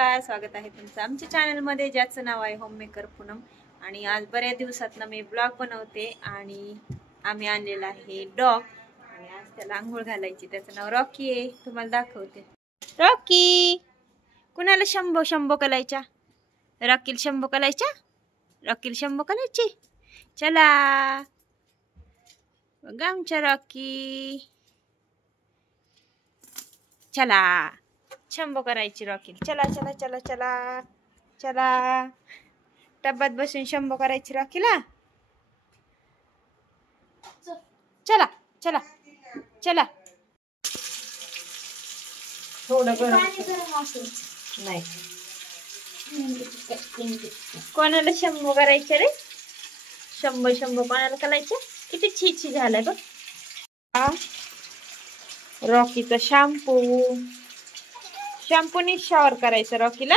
नमस्कार, स्वागत आहे तुमचं आमच्या चॅनलमध्ये ज्याचं नाव आहे होममेकर पूनम. आणि आज बऱ्याच दिवसातनं मी ब्लॉग बनवते आणि आम्ही आणलेला आहे डॉग आणि आज त्याला आंघोळ घालायची. त्याचं नाव रॉकी आहे, तुम्हाला दाखवते. रॉकी, कुणाला शंभो शंभो करायच्या? रॉकील शंभो करायच्या? रॉकील शंभो करायची? चला बघा आमच्या रॉकी, चला शंभो करायची रॉकील. चला चला चला चला चला, टब्यात बसून शंभो करायची रॉकीला. चला चला चला. थोडं नाही, कोणाला शंभो करायचे रे? शंभो शंभो कोणाला करायचे? किती छी छी झालं बघ. रॉकीचा शॅम्पूने शॉवर करायचं रॉकीला.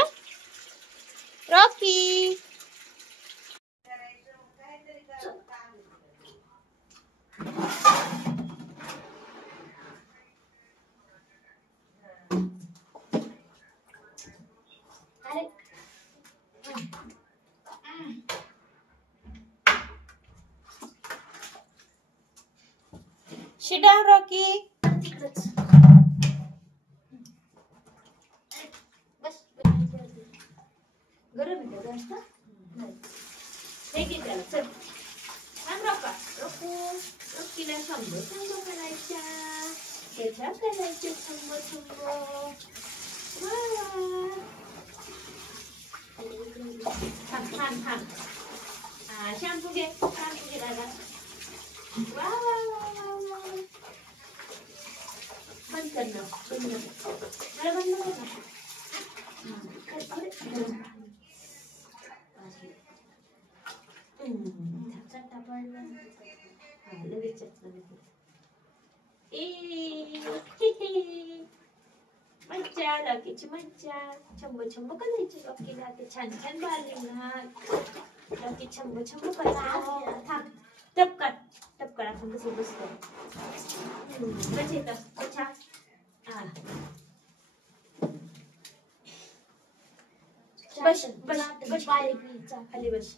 Rocky sit down Rocky. गरम आहे का जास्त? नाही. हे घे त्याला, चल. थांब रॉका. रॉकीला शंभो शंभो करायच्या. त्याच्या करायचे शंभो शंभो. थांब थांब थांब. शॅम्पू घे दादा. वा वा वा वा. बंद कर ना, बंद कर. मला बंद कर ना. मज्जा, रॉकीची मज्जा. शंभो शंभो करायची रॉकीला. ते छान छान बाल निघणार. रॉकी शंभो शंभो करायचं. थांब, टपकाड आपण कसं बसतो. बस येतं अच्छा. बस बस बस खाली बस.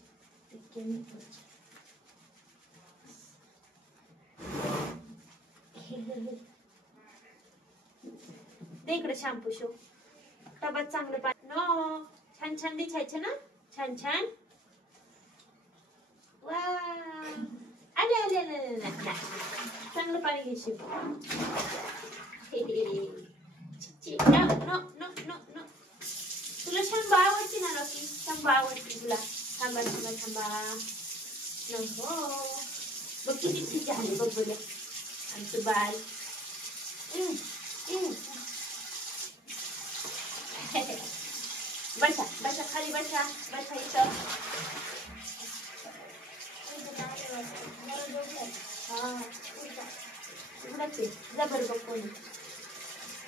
दे इकडे शॅम्पू शो. टबात चांगलं पाणी. नो, छान छान दिसायचं ना, छान छान. वा, आले आले आले. चांगलं पाणी घेशील. No no no no no. तुला शंभो आवडते ना रॉकी? शंभो आवडते तुला? थांबा थांबा थांबा. नको बघ किती ठीक झाले बघ बरं आमचं बाल. बसा बसा खाली बसा. बसा इथं. इकडंच आहे. जा बरं बघ कोणी.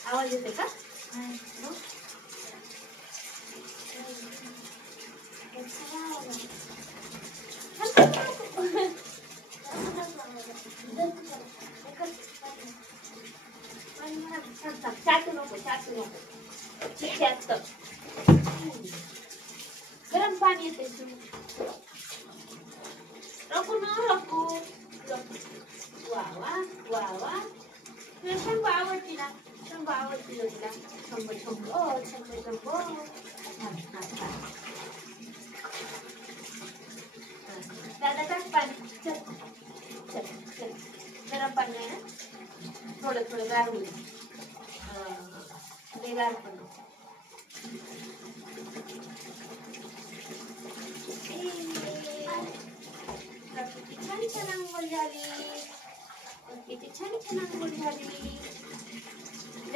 आवाज येते का? चाटू नको. गरम पाणी येते. रॉकू. वा वा वा वा. तुला शंभो आवडती ना? शंभो आवडती तुला? शंभो शंभो. दादा टाक पाणी. चल गरम पाणी आहे ना, थोडं गार होईल. गार पण किती छान आंघोळ झाली. किती छान आंघोळ झाली.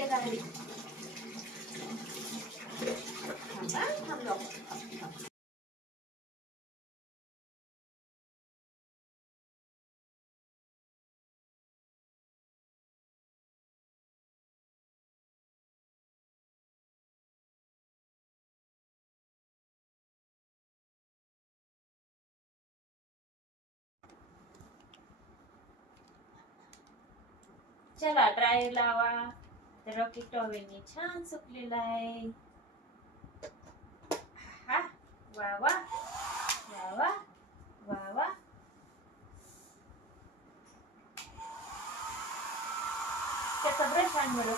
गाडी थांबलो. चला ड्रायर लावा. रॉकी टॉवेलने छान सुकलेला आहे. वा वा वा वा वा वा. त्याचा ब्रश आण बरं.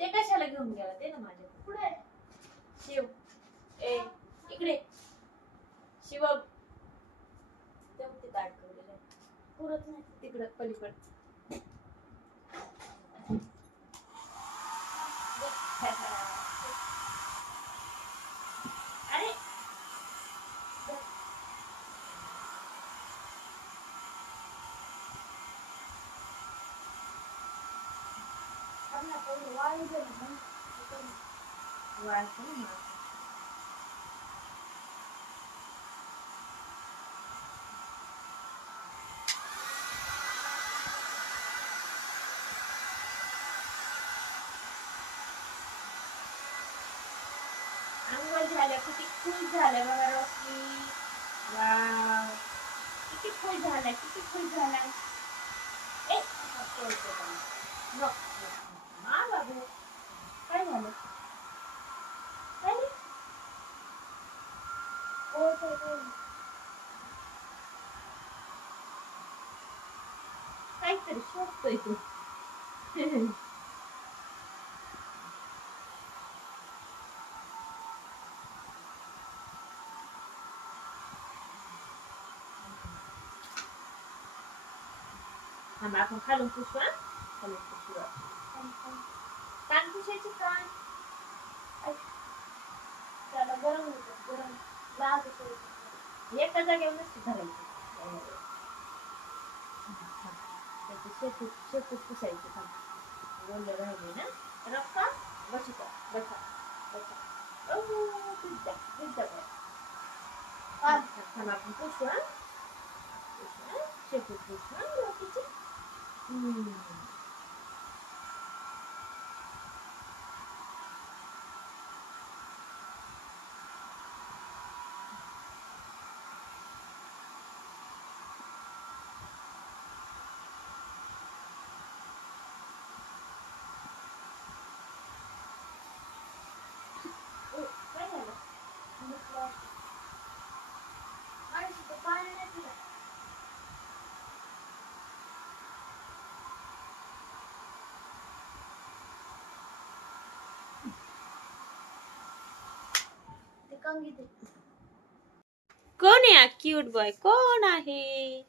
ते कशाला घेऊन गेला ते ना माझ्या पुढे. शिव ए इकडे. शिवम ते ताट ठेवलेलं आहे. पुरत नाही तिकडं पलीकडे. अरे अंघोळ झाल्या किती खुश झाल्या बघा रॉकी. वाव किती खुश झालाय किती खुश झालाय. ए हा बाबू काय झालं काय काहीतरी शोधतोय तू. आपण खालून पुसू. खालून पुसू कान पुसायचे कान. त्याला गरम होतं गरम लाग एका जागेवर नसते धरायचं. शेपूट पुसायचं का बोललं राहिले ना. रक्का बसा बसा बसा. आपण पुसू. शेपूट पुसू रॉकीची. कोण आहे क्यूट बॉय कोण आहे.